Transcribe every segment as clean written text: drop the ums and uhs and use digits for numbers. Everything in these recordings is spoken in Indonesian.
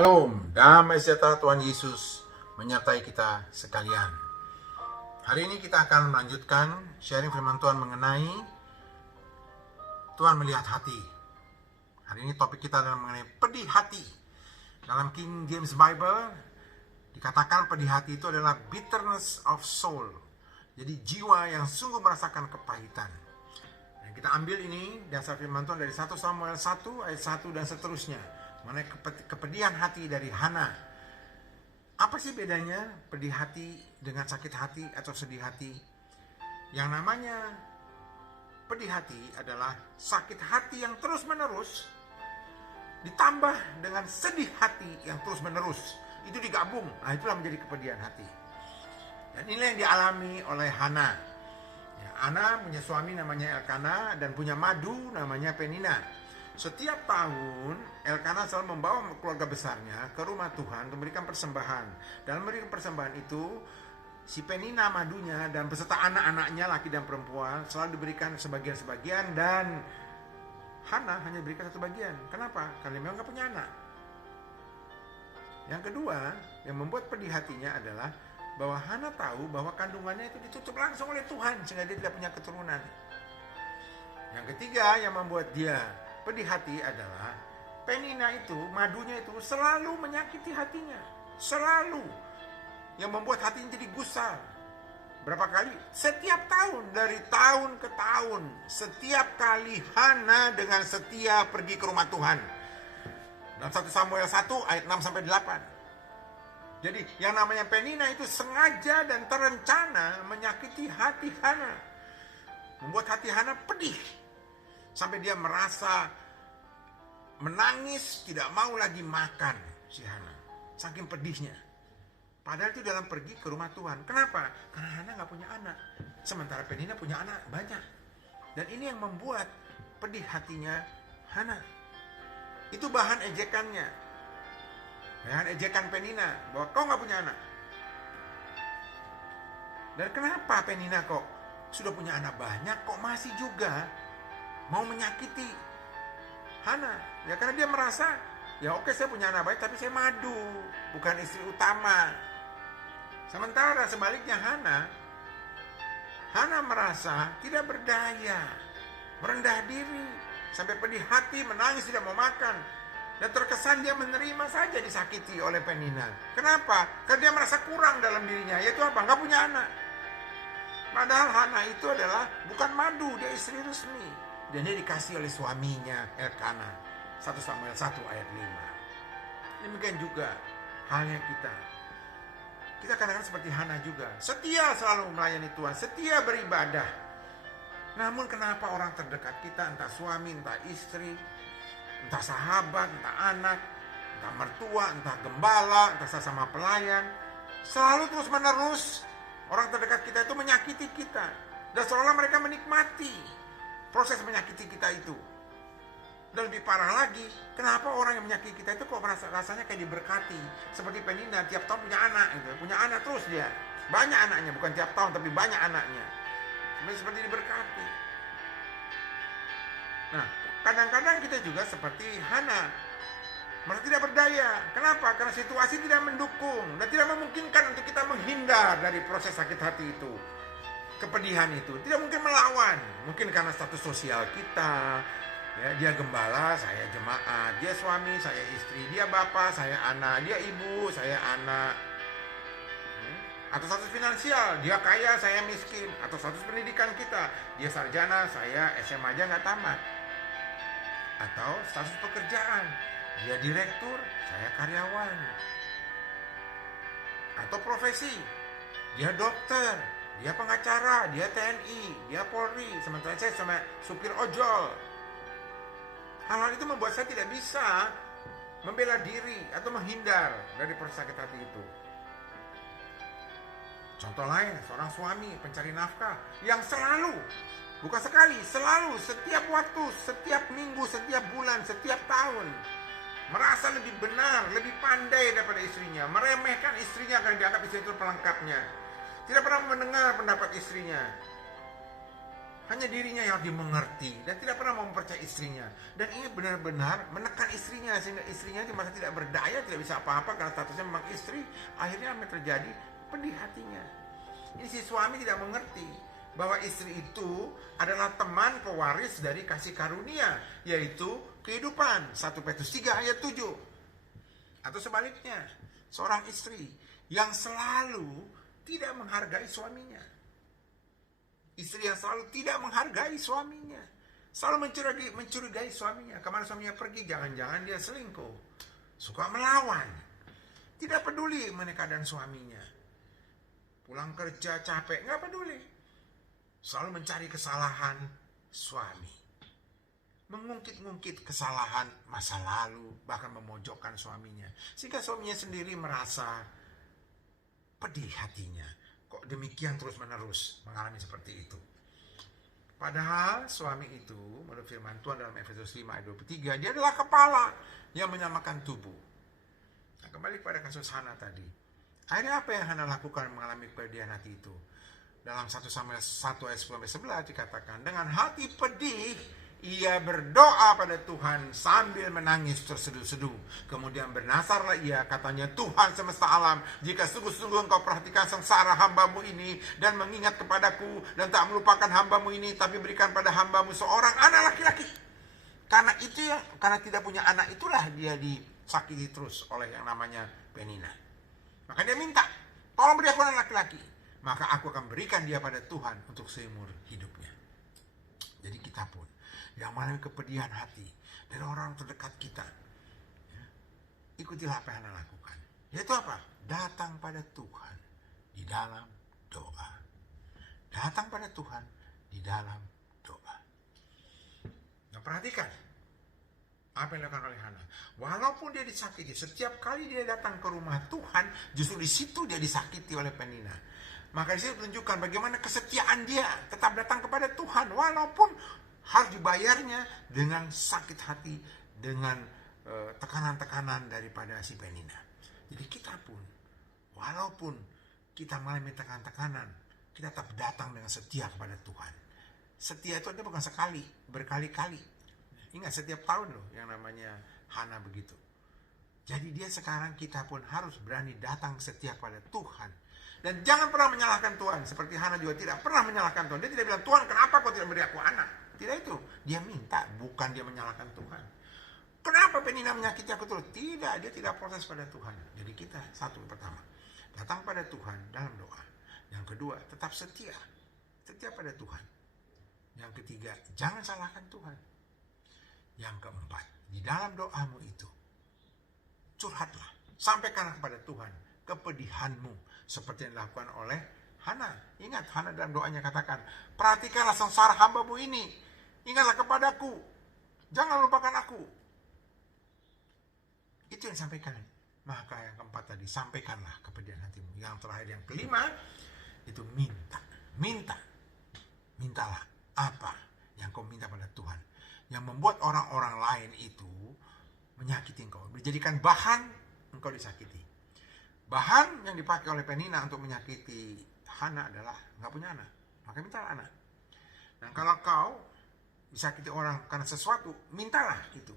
Shalom, damai sejahtera Tuhan Yesus menyertai kita sekalian. Hari ini kita akan melanjutkan sharing firman Tuhan mengenai Tuhan melihat hati. Hari ini topik kita adalah mengenai pedih hati. Dalam King James Bible dikatakan pedih hati itu adalah bitterness of soul. Jadi jiwa yang sungguh merasakan kepahitan. Nah, kita ambil ini dasar firman Tuhan dari 1 Samuel 1 ayat 1 dan seterusnya. Mengenai kepedihan hati dari Hana. Apa sih bedanya pedih hati dengan sakit hati atau sedih hati? Yang namanya pedih hati adalah sakit hati yang terus menerus ditambah dengan sedih hati yang terus menerus. Itu digabung, nah itulah menjadi kepedihan hati. Dan inilah yang dialami oleh Hana. Hana punya suami namanya Elkana dan punya madu namanya Penina. Setiap tahun Elkana selalu membawa keluarga besarnya ke rumah Tuhan untuk memberikan persembahan. Dalam memberikan persembahan itu, si Penina madunya dan beserta anak-anaknya laki dan perempuan selalu diberikan sebagian-sebagian, dan Hana hanya diberikan satu bagian. Kenapa? Karena memang gak punya anak. Yang kedua, yang membuat pedih hatinya adalah bahwa Hana tahu bahwa kandungannya itu ditutup langsung oleh Tuhan sehingga dia tidak punya keturunan. Yang ketiga yang membuat dia pedih hati adalah Penina itu, madunya itu selalu menyakiti hatinya. Selalu. Yang membuat hatinya jadi gusar. Berapa kali? Setiap tahun, dari tahun ke tahun. Setiap kali Hana dengan setia pergi ke rumah Tuhan. Dalam 1 Samuel 1 ayat 6-8. Jadi yang namanya Penina itu sengaja dan terencana menyakiti hati Hana. Membuat hati Hana pedih. Sampai dia merasa menangis, tidak mau lagi makan si Hana. Saking pedihnya. Padahal itu dalam pergi ke rumah Tuhan. Kenapa? Karena Hana gak punya anak. Sementara Penina punya anak banyak. Dan ini yang membuat pedih hatinya Hana. Itu bahan ejekannya. Bahan ejekan Penina. Bahwa kau gak punya anak. Dan kenapa Penina kok sudah punya anak banyak, kok masih juga mau menyakiti Hana? Ya karena dia merasa, ya oke saya punya anak baik tapi saya madu, bukan istri utama. Sementara sebaliknya Hana merasa tidak berdaya, merendah diri, sampai pedih hati, menangis, tidak mau makan. Dan terkesan dia menerima saja disakiti oleh Penina. Kenapa? Karena dia merasa kurang dalam dirinya, yaitu apa? Gak punya anak. Padahal Hana itu adalah bukan madu, dia istri resmi. Dan dia dikasih oleh suaminya Elkana. 1 Samuel 1 ayat 5. Demikian juga halnya kita. Kita kadang-kadang seperti Hana juga. Setia selalu melayani Tuhan, setia beribadah. Namun kenapa orang terdekat kita, entah suami, entah istri, entah sahabat, entah anak, entah mertua, entah gembala, entah sesama pelayan, selalu terus menerus orang terdekat kita itu menyakiti kita. Dan seolah mereka menikmati proses menyakiti kita itu. Dan lebih parah lagi, kenapa orang yang menyakiti kita itu kok rasanya kayak diberkati. Seperti Penina, tiap tahun punya anak gitu. Punya anak terus dia. Banyak anaknya, bukan tiap tahun tapi banyak anaknya. Seperti diberkati. Nah, kadang-kadang kita juga seperti Hana, merasa tidak berdaya. Kenapa? Karena situasi tidak mendukung dan tidak memungkinkan untuk kita menghindar dari proses sakit hati itu. Kepedihan itu tidak mungkin melawan. Mungkin karena status sosial kita, ya, dia gembala, saya jemaat, dia suami, saya istri, dia bapak, saya anak, dia ibu, saya anak. Atau status finansial, dia kaya, saya miskin. Atau status pendidikan kita, dia sarjana, saya SMA aja nggak tamat. Atau status pekerjaan, dia direktur, saya karyawan. Atau profesi, dia dokter, dia pengacara, dia TNI, dia Polri, sementara saya sama supir ojol. Hal-hal itu membuat saya tidak bisa membela diri atau menghindar dari proses sakit hati itu. Contoh lain, seorang suami pencari nafkah yang selalu, bukan sekali, selalu, setiap waktu, setiap minggu, setiap bulan, setiap tahun merasa lebih benar, lebih pandai daripada istrinya, meremehkan istrinya karena dianggap istri itu pelengkapnya. Tidak pernah mendengar pendapat istrinya. Hanya dirinya yang dimengerti dan tidak pernah mau mempercayai istrinya. Dan ini benar-benar menekan istrinya sehingga istrinya merasa tidak berdaya, tidak bisa apa-apa karena statusnya memang istri. Akhirnya apa yang terjadi? Pedih hatinya. Ini si suami tidak mengerti bahwa istri itu adalah teman pewaris dari kasih karunia, yaitu kehidupan. 1 Petrus 3 ayat 7. Atau sebaliknya, seorang istri yang selalu tidak menghargai suaminya. Istri yang selalu tidak menghargai suaminya, selalu mencurigai suaminya. Kemana suaminya pergi, jangan-jangan dia selingkuh. Suka melawan, tidak peduli mengenai keadaan suaminya. Pulang kerja capek, nggak peduli. Selalu mencari kesalahan suami, mengungkit-ungkit kesalahan masa lalu, bahkan memojokkan suaminya. Sehingga suaminya sendiri merasa pedih hatinya. Kok demikian terus-menerus mengalami seperti itu. Padahal suami itu menurut firman Tuhan dalam Efesus 5 ayat 23, dia adalah kepala yang menyamakan tubuh. Nah, kembali pada kasus Hana tadi. Akhirnya apa yang Hana lakukan mengalami kepedihan hati itu? Dalam 1 Samuel 1 ayat 10-11 dikatakan, dengan hati pedih ia berdoa pada Tuhan sambil menangis terseduh-seduh. Kemudian bernasarlah ia, katanya, Tuhan semesta alam, jika sungguh-sungguh engkau perhatikan sengsara hambamu ini dan mengingat kepadaku dan tak melupakan hambamu ini, tapi berikan pada hambamu seorang anak laki-laki. Karena tidak punya anak itulah dia disakiti terus oleh yang namanya Penina. Maka dia minta, tolong beri aku anak laki-laki, maka aku akan berikan dia pada Tuhan untuk seumur hidupnya. Jadi kita pun yang mengalami kepedihan hati dari orang terdekat kita, ya, ikutilah apa yang Anda lakukan. Yaitu apa? Datang pada Tuhan di dalam doa. Datang pada Tuhan di dalam doa. Nah, perhatikan apa yang dilakukan oleh Hana. Walaupun dia disakiti, setiap kali dia datang ke rumah Tuhan, justru di situ dia disakiti oleh Penina. Maka di situ menunjukkan bagaimana kesetiaan dia tetap datang kepada Tuhan, walaupun harus dibayarnya dengan sakit hati, dengan tekanan-tekanan daripada si Penina. Jadi kita pun, walaupun kita mengalami tekanan-tekanan, kita tetap datang dengan setia kepada Tuhan. Setia itu bukan sekali, berkali-kali. Ingat, setiap tahun loh yang namanya Hana begitu. Jadi dia sekarang, kita pun harus berani datang setia kepada Tuhan. Dan jangan pernah menyalahkan Tuhan. Seperti Hana juga tidak pernah menyalahkan Tuhan. Dia tidak bilang, Tuhan kenapa kau tidak beri aku anak? Tidak itu. Dia minta, bukan dia menyalahkan Tuhan. Kenapa Penina menyakiti aku terus? Tidak, dia tidak protes pada Tuhan. Jadi kita, satu pertama, datang pada Tuhan dalam doa. Yang kedua, tetap setia. Setia pada Tuhan. Yang ketiga, jangan salahkan Tuhan. Yang keempat, di dalam doamu itu, curhatlah. Sampaikanlah kepada Tuhan kepedihanmu. Seperti yang dilakukan oleh Hana. Ingat, Hana dalam doanya katakan, perhatikanlah sengsara hambamu ini. Ingatlah kepadaku. Jangan lupakan aku. Itu yang disampaikan. Maka yang keempat tadi, sampaikanlah kepedihan hatimu. Yang terakhir, yang kelima, itu minta. Mintalah apa yang kau minta pada Tuhan. Yang membuat orang-orang lain itu menyakiti engkau. Dijadikan bahan engkau disakiti. Bahan yang dipakai oleh Penina untuk menyakiti Hana adalah nggak punya anak. Maka mintalah anak. Nah, kalau kau disakiti orang karena sesuatu, mintalah itu.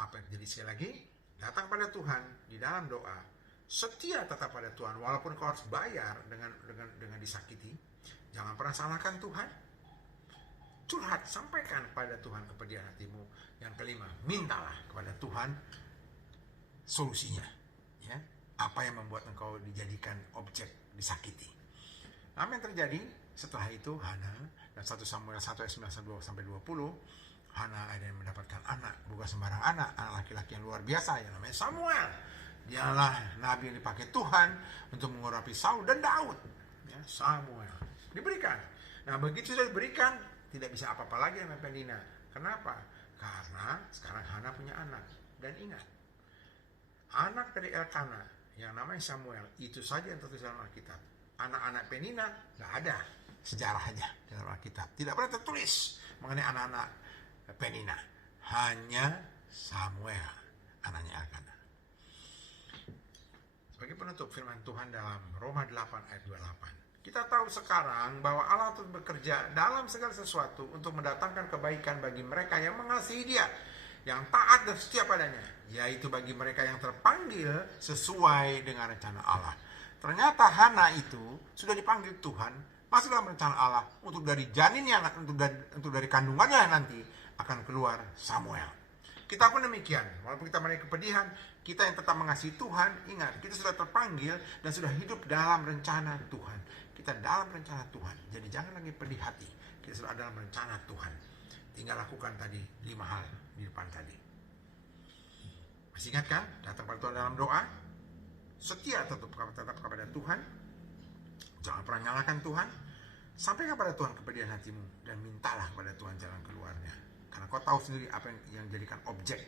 Apa yang terjadi sekali lagi? Datang pada Tuhan di dalam doa. Setia tetap pada Tuhan. Walaupun kau harus bayar dengan disakiti. Jangan pernah salahkan Tuhan. Curhat, sampaikan kepada Tuhan kepedihan hatimu. Yang kelima, mintalah kepada Tuhan solusinya. Ya, apa yang membuat engkau dijadikan objek disakiti. Apa yang terjadi setelah itu? Hana dan 1 Samuel 1 ayat 19-20, Hana akhirnya mendapatkan anak, bukan sembarang anak laki-laki yang luar biasa yang namanya Samuel. Dialah nabi yang dipakai Tuhan untuk mengurapi Saul dan Daud. Ya, Samuel diberikan. Nah, begitu sudah diberikan, tidak bisa apa-apa lagi dengan Penina. Kenapa? Karena sekarang Hana punya anak. Dan ingat, anak dari Elkana yang namanya Samuel, itu saja yang tertulis dalam Alkitab. Anak-anak Penina nggak ada sejarahnya dalam Alkitab. Tidak pernah tertulis mengenai anak-anak Penina. Hanya Samuel, anaknya Elkana. Sebagai penutup firman Tuhan dalam Roma 8 ayat 28. Kita tahu sekarang bahwa Allah terus bekerja dalam segala sesuatu untuk mendatangkan kebaikan bagi mereka yang mengasihi Dia, yang taat dan setia padanya, yaitu bagi mereka yang terpanggil sesuai dengan rencana Allah. Ternyata Hana itu sudah dipanggil Tuhan, masuk dalam rencana Allah untuk dari janinnya, untuk dari kandungannya nanti akan keluar Samuel. Kita pun demikian, walaupun kita melalui kepedihan, kita yang tetap mengasihi Tuhan, ingat, kita sudah terpanggil dan sudah hidup dalam rencana Tuhan. Kita dalam rencana Tuhan, jadi jangan lagi pedih hati. Kita sudah dalam rencana Tuhan. Tinggal lakukan tadi 5 hal di depan tadi. Masih ingat kan? Datang pada Tuhan dalam doa, setia tetap kepada Tuhan, jangan pernah nyalakan Tuhan, sampaikan kepada Tuhan kepedihan hatimu, dan mintalah kepada Tuhan jalan keluarnya. Karena kau tahu sendiri apa yang jadikan objek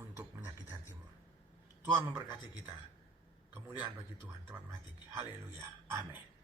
untuk menyakiti hatimu. Tuhan memberkati kita. Kemuliaan bagi Tuhan, teman-teman hati. Haleluya. Amin.